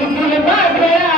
If you live by prayer,